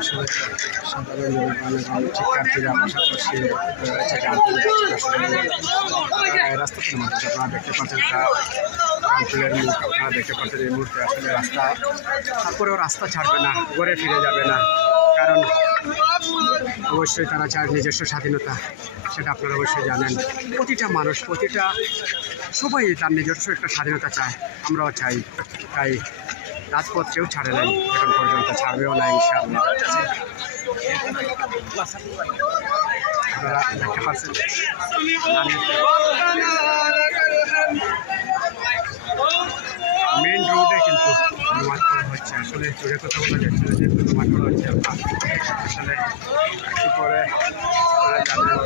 আসলে সাধারণ জনগণ শিক্ষার্থীরা পাশাপাশি রাস্তার মধ্যে আপনারা দেখতে পাচ্ছেন রামপুরের মুখ আপনারা দেখতে পাচ্ছেন এই মুহূর্তে আসলে রাস্তা তারপরেও রাস্তা ছাড়বে না, ঘরে ফিরে যাবে না, কারণ অবশ্যই তারা চায় নিজস্ব স্বাধীনতা, সেটা আপনারা অবশ্যই জানেন। প্রতিটা মানুষ সবাই তার নিজস্ব একটা স্বাধীনতা চায়, আমরাও চাই। তাই রাজপথ কেউ ছাড়ে নাই, এখন পর্যন্ত ছাড়বেও না ইনশাআল্লাহ। আপনারা দেখতে পাচ্ছেন মেন রোডে কিন্তু নামাজ পড়া হচ্ছে। আসলে জোরে কথা বলা যাচ্ছে না, যেহেতু নামাজ পড়া হচ্ছে। আসলে একটু পরে জানেন